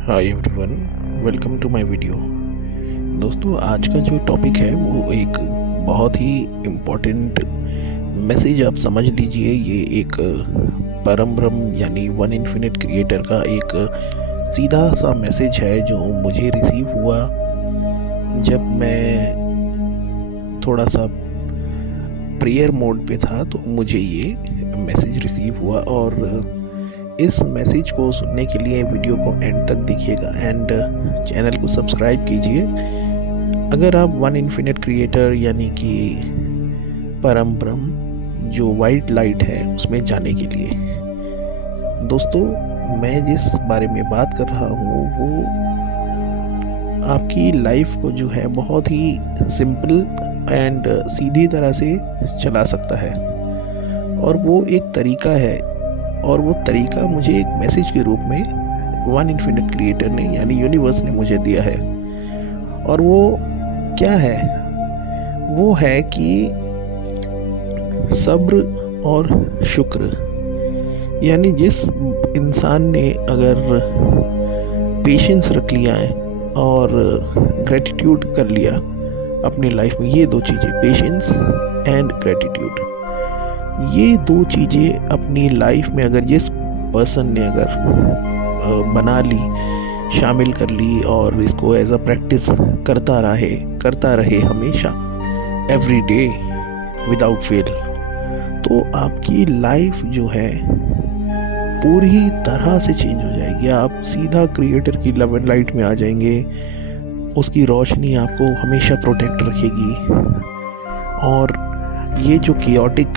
Hi everyone, welcome to my video. दोस्तों, आज का जो टॉपिक है वो एक बहुत ही इम्पोर्टेंट मैसेज आप समझ लीजिए। ये एक परम ब्रह्म यानी वन इन्फिनिट क्रिएटर का एक सीधा सा मैसेज है जो मुझे रिसीव हुआ जब मैं थोड़ा सा प्रेयर मोड पे था। तो मुझे ये मैसेज रिसीव हुआ और इस मैसेज को सुनने के लिए वीडियो को एंड तक देखिएगा एंड चैनल को सब्सक्राइब कीजिए अगर आप वन इन्फिनिट क्रिएटर यानी कि परम ब्रह्म जो वाइट लाइट है उसमें जाने के लिए। दोस्तों, मैं जिस बारे में बात कर रहा हूँ वो आपकी लाइफ को जो है बहुत ही सिंपल एंड सीधी तरह से चला सकता है। और वो एक तरीका है, और वो तरीका मुझे एक मैसेज के रूप में वन इन्फिनिट क्रिएटर ने यानी यूनिवर्स ने मुझे दिया है। और वो क्या है? वो है कि सब्र और शुक्र। यानी जिस इंसान ने अगर पेशेंस रख लिया है और ग्रेटिट्यूड कर लिया अपनी लाइफ में, ये दो चीज़ें, पेशेंस एंड ग्रेटिट्यूड, ये दो चीज़ें अपनी लाइफ में अगर जिस पर्सन ने अगर बना ली, शामिल कर ली और इसको एज अ प्रैक्टिस करता रहे हमेशा, एवरी डे विदाउट फेल, तो आपकी लाइफ जो है पूरी तरह से चेंज हो जाएगी। आप सीधा क्रिएटर की लव एंड लाइट में आ जाएंगे। उसकी रोशनी आपको हमेशा प्रोटेक्ट रखेगी। और ये जो कियोटिक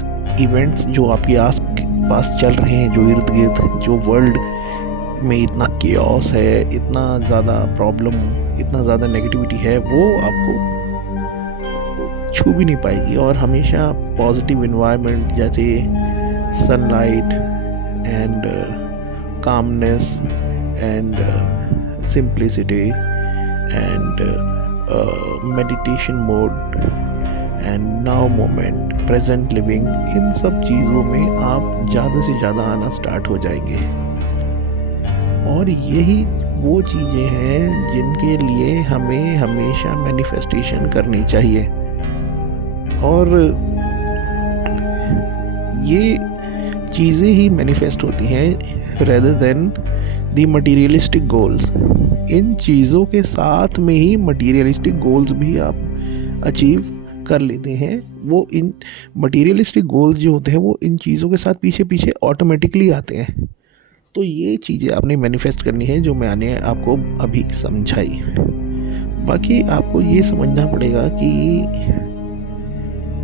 इवेंट्स जो आपके आस पास चल रहे हैं, जो इर्द गिर्द, जो वर्ल्ड में इतना केओस है, इतना ज़्यादा प्रॉब्लम, इतना ज़्यादा नेगेटिविटी है, वो आपको छू भी नहीं पाएगी। और हमेशा पॉजिटिव इन्वायरमेंट जैसे sunlight and calmness and simplicity and meditation mode and now moment, present living, इन सब चीज़ों में आप ज़्यादा से ज़्यादा आना स्टार्ट हो जाएंगे। और यही वो चीज़ें हैं जिनके लिए हमें हमेशा मैनिफेस्टेशन करनी चाहिए। और ये चीज़ें ही मैनिफेस्ट होती हैं rather than the materialistic goals. इन चीज़ों के साथ में ही मटीरियलिस्टिक गोल्स भी आप अचीव कर लेते हैं। वो इन मटीरियलिस्टिक गोल्स जो होते हैं वो इन चीज़ों के साथ पीछे पीछे ऑटोमेटिकली आते हैं। तो ये चीज़ें आपने मैनिफेस्ट करनी है जो मैंने आपको अभी समझाई। बाकी आपको ये समझना पड़ेगा कि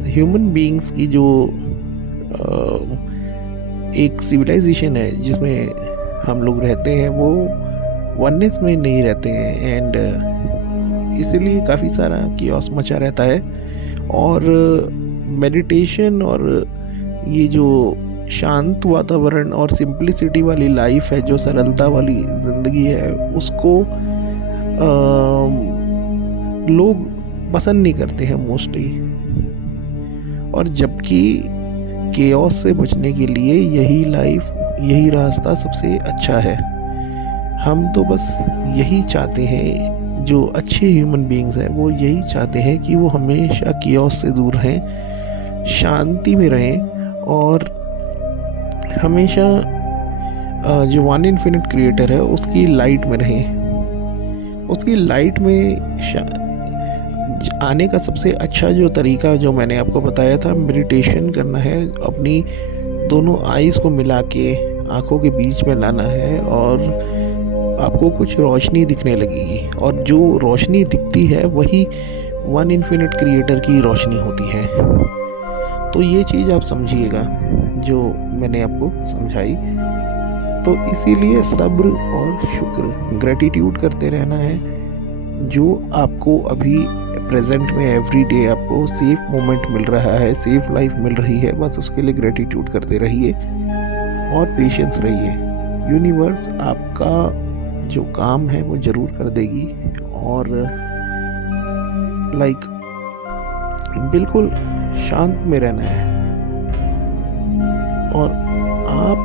ह्यूमन बीइंग्स की जो एक सिविलाइजेशन है जिसमें हम लोग रहते हैं, वो वननेस में नहीं रहते हैं एंड इसीलिए काफ़ी सारा कियोस मचा रहता है। और मेडिटेशन और ये जो शांत वातावरण और सिंप्लिसिटी वाली लाइफ है, जो सरलता वाली ज़िंदगी है, उसको लोग पसंद नहीं करते हैं मोस्टली। और जबकि केओस से बचने के लिए यही लाइफ, यही रास्ता सबसे अच्छा है। हम तो बस यही चाहते हैं, जो अच्छे ह्यूमन बीइंग्स हैं वो यही चाहते हैं कि वो हमेशा कियोस से दूर रहें, शांति में रहें और हमेशा जो वन इन्फिनिट क्रिएटर है उसकी लाइट में रहें। उसकी लाइट में आने का सबसे अच्छा जो तरीका जो मैंने आपको बताया था, मेडिटेशन करना है, अपनी दोनों आईज़ को मिला के आँखों के बीच में लाना है और आपको कुछ रोशनी दिखने लगेगी। और जो रोशनी दिखती है वही वन इन्फिनिट क्रिएटर की रोशनी होती है। तो ये चीज़ आप समझिएगा जो मैंने आपको समझाई। तो इसीलिए सब्र और शुक्र, ग्रेटिट्यूड करते रहना है। जो आपको अभी प्रेजेंट में एवरी डे आपको सेफ मोमेंट मिल रहा है, सेफ लाइफ मिल रही है, बस उसके लिए ग्रेटिट्यूड करते रहिए और पेशेंस रहिए। यूनिवर्स आपका जो काम है वो ज़रूर कर देगी। और बिल्कुल शांत में रहना है और आप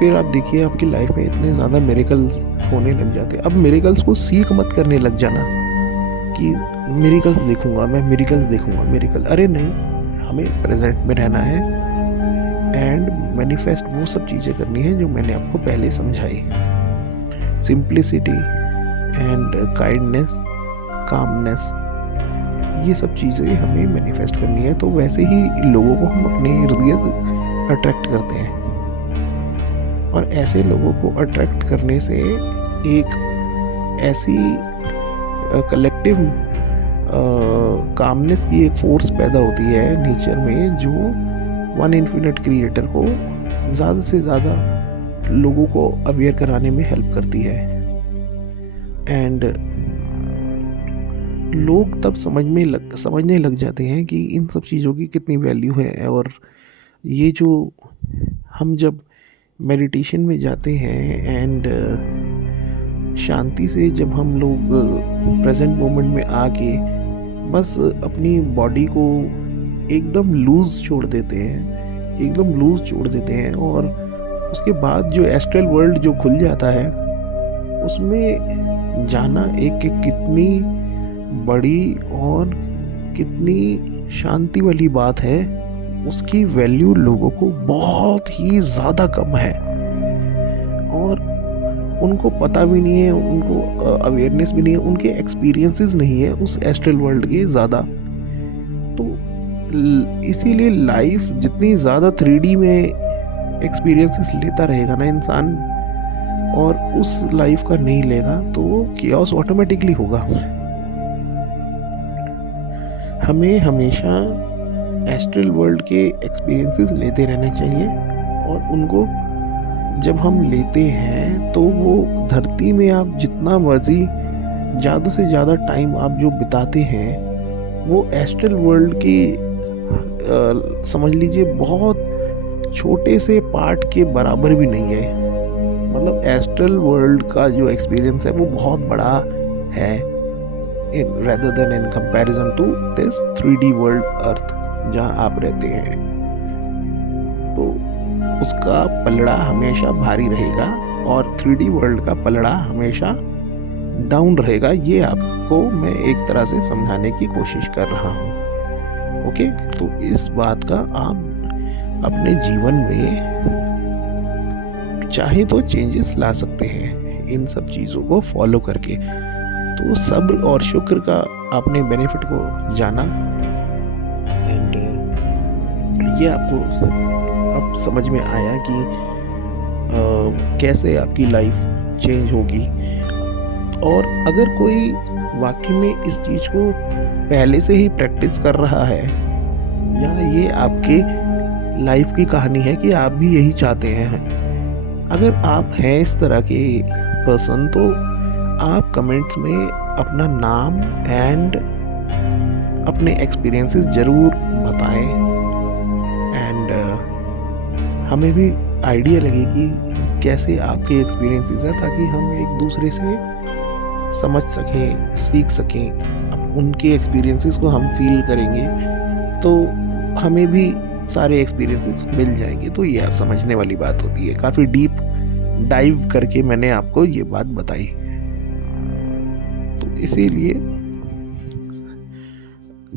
फिर आप देखिए आपकी लाइफ में इतने ज़्यादा मिरेकल्स होने लग जाते हैं। अब मिरेकल्स को सीख मत करने लग जाना कि मिरेकल्स देखूंगा मैं, मिरेकल्स देखूंगा, मिरेकल। अरे नहीं, हमें प्रेजेंट में रहना है एंड मैनिफेस्ट वो सब चीज़ें करनी है जो मैंने आपको पहले समझाई। सिंप्लिसिटी एंड काइंडनेस, कामनेस, ये सब चीज़ें हमें मैनिफेस्ट करनी है। तो वैसे ही लोगों को हम अपने इर्द गिर्द अट्रैक्ट करते हैं, और ऐसे लोगों को अट्रैक्ट करने से एक ऐसी कलेक्टिव कामनेस की एक फोर्स पैदा होती है नेचर में, जो वन इन्फिनिट क्रिएटर को ज़्यादा से ज़्यादा लोगों को अवेयर कराने में हेल्प करती है। एंड लोग तब समझने लग जाते हैं कि इन सब चीज़ों की कितनी वैल्यू है। और ये जो हम जब मेडिटेशन में जाते हैं एंड शांति से जब हम लोग प्रेजेंट मोमेंट में आके बस अपनी बॉडी को एकदम लूज छोड़ देते हैं, एकदम लूज छोड़ देते हैं, और उसके बाद जो एस्ट्रल वर्ल्ड जो खुल जाता है उसमें जाना एक कितनी बड़ी और कितनी शांति वाली बात है, उसकी वैल्यू लोगों को बहुत ही ज़्यादा कम है। और उनको पता भी नहीं है, उनको अवेयरनेस भी नहीं है, उनके एक्सपीरियंसेस नहीं है उस एस्ट्रल वर्ल्ड के ज़्यादा। तो इसीलिए लाइफ जितनी ज़्यादा 3D में एक्सपीरियंसेस लेता रहेगा ना इंसान, और उस लाइफ का नहीं लेगा, तो केओस ऑटोमेटिकली होगा। हमें हमेशा एस्ट्रल वर्ल्ड के एक्सपीरियंसेस लेते रहने चाहिए, और उनको जब हम लेते हैं तो वो धरती में आप जितना मर्जी ज़्यादा से ज़्यादा टाइम आप जो बिताते हैं वो एस्ट्रल वर्ल्ड की समझ लीजिए बहुत छोटे से पार्ट के बराबर भी नहीं है। मतलब एस्ट्रल वर्ल्ड का जो एक्सपीरियंस है वो बहुत बड़ा है rather than in comparison to this 3D world earth जहाँ आप रहते हैं। तो उसका पलड़ा हमेशा भारी रहेगा और 3D वर्ल्ड का पलड़ा हमेशा डाउन रहेगा। ये आपको मैं एक तरह से समझाने की कोशिश कर रहा हूँ। ओके, तो इस बात का आप अपने जीवन में चाहे तो चेंजेस ला सकते हैं इन सब चीज़ों को फॉलो करके। तो सब्र और शुक्र का आपने बेनिफिट को जाना, एंड ये आपको अब समझ में आया कि कैसे आपकी लाइफ चेंज होगी। और अगर कोई वाकई में इस चीज़ को पहले से ही प्रैक्टिस कर रहा है, या ये आपके लाइफ की कहानी है कि आप भी यही चाहते हैं, अगर आप हैं इस तरह के पर्सन, तो आप कमेंट्स में अपना नाम एंड अपने एक्सपीरियंसेस ज़रूर बताएं, एंड हमें भी आइडिया लगे कि कैसे आपके एक्सपीरियंसेस हैं, ताकि हम एक दूसरे से समझ सकें, सीख सकें। अब उनके एक्सपीरियंसेस को हम फील करेंगे तो हमें भी सारे एक्सपीरियंसेस मिल जाएंगे। तो ये आप समझने वाली बात होती है। काफ़ी डीप डाइव करके मैंने आपको ये बात बताई। तो इसीलिए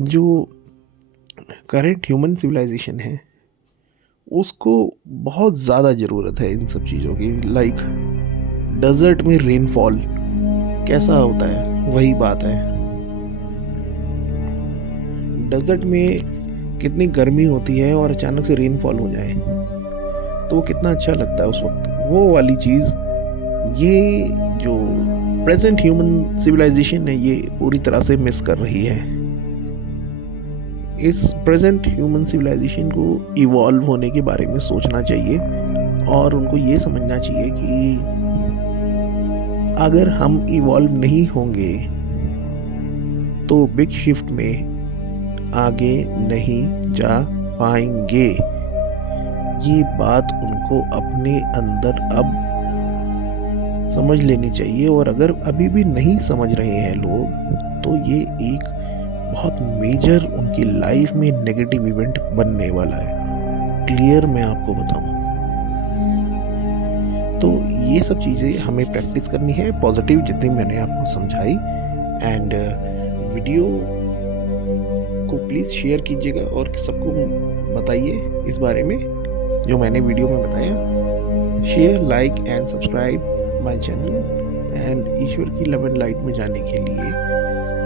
जो करंट ह्यूमन सिविलाइजेशन है उसको बहुत ज़्यादा ज़रूरत है इन सब चीज़ों की। लाइक डेजर्ट में रेनफॉल कैसा होता है, वही बात है। डेजर्ट में कितनी गर्मी होती है और अचानक से रेनफॉल हो जाए तो वो कितना अच्छा लगता है उस वक्त। वो वाली चीज़ ये जो प्रेजेंट ह्यूमन सिविलाइजेशन है ये पूरी तरह से मिस कर रही है। इस प्रेजेंट ह्यूमन सिविलाइजेशन को इवॉल्व होने के बारे में सोचना चाहिए, और उनको ये समझना चाहिए कि अगर हम इवॉल्व नहीं होंगे तो बिग शिफ्ट में आगे नहीं जा पाएंगे। ये बात उनको अपने अंदर अब समझ लेनी चाहिए। और अगर अभी भी नहीं समझ रहे हैं लोग, तो ये एक बहुत मेजर उनकी लाइफ में नेगेटिव इवेंट बनने वाला है। क्लियर मैं आपको बताऊं, तो ये सब चीज़ें हमें प्रैक्टिस करनी है, पॉजिटिव जितनी मैंने आपको समझाई। एंड वीडियो को प्लीज़ शेयर कीजिएगा और सबको बताइए इस बारे में जो मैंने वीडियो में बताया। Share, like and subscribe my channel. And ईश्वर की लव एंड लाइट में जाने के लिए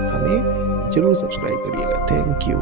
हमें ज़रूर सब्सक्राइब करिएगा। Thank you.